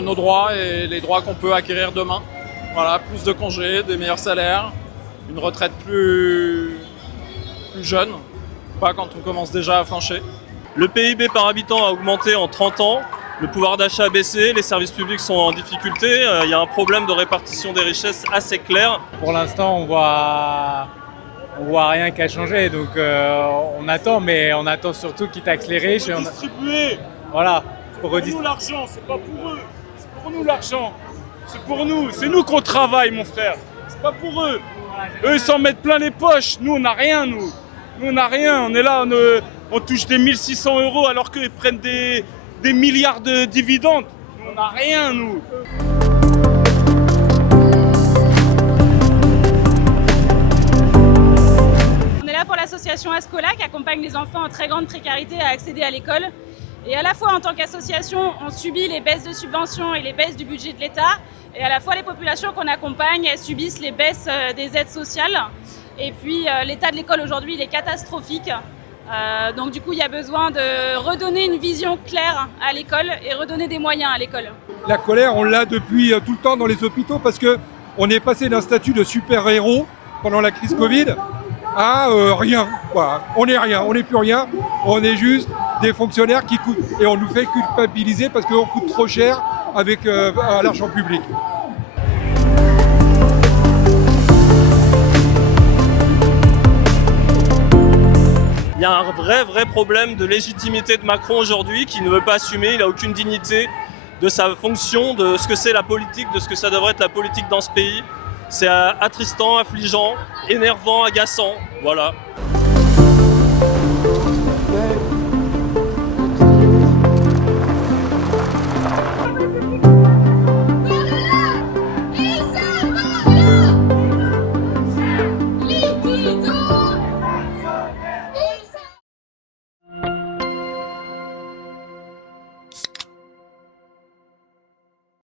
nos droits et les droits qu'on peut acquérir demain. Voilà, plus de congés, des meilleurs salaires, une retraite plus jeune, pas quand on commence déjà à flancher. Le PIB par habitant a augmenté en 30 ans, le pouvoir d'achat a baissé, les services publics sont en difficulté, il y a un problème de répartition des richesses assez clair. Pour l'instant, on voit rien qui a changé, donc on attend, mais on attend surtout qu'ils taxent les riches. Distribuer. Voilà. Pour nous l'argent, c'est pas pour eux. C'est pour nous l'argent. C'est pour nous. C'est nous qu'on travaille, mon frère. C'est pas pour eux. Eux, ils s'en mettent plein les poches. Nous, on n'a rien, nous. Nous, on n'a rien. On est là, on touche des 1600 € alors qu'ils prennent des milliards de dividendes. Nous, on n'a rien, nous. On est là pour l'association Ascola qui accompagne les enfants en très grande précarité à accéder à l'école. Et à la fois en tant qu'association, on subit les baisses de subventions et les baisses du budget de l'État. Et à la fois les populations qu'on accompagne, elles subissent les baisses des aides sociales. Et puis l'état de l'école aujourd'hui, il est catastrophique. Donc du coup, il y a besoin de redonner une vision claire à l'école et redonner des moyens à l'école. La colère, on l'a depuis tout le temps dans les hôpitaux parce qu'on est passé d'un statut de super-héros pendant la crise Covid à rien. Voilà. On n'est rien, on n'est plus rien, on est juste des fonctionnaires qui coûtent. Et on nous fait culpabiliser parce qu'on coûte trop cher avec l'argent public. Il y a un vrai problème de légitimité de Macron aujourd'hui qui ne veut pas assumer, il n'a aucune dignité de sa fonction, de ce que c'est la politique, de ce que ça devrait être la politique dans ce pays. C'est attristant, affligeant, énervant, agaçant, voilà.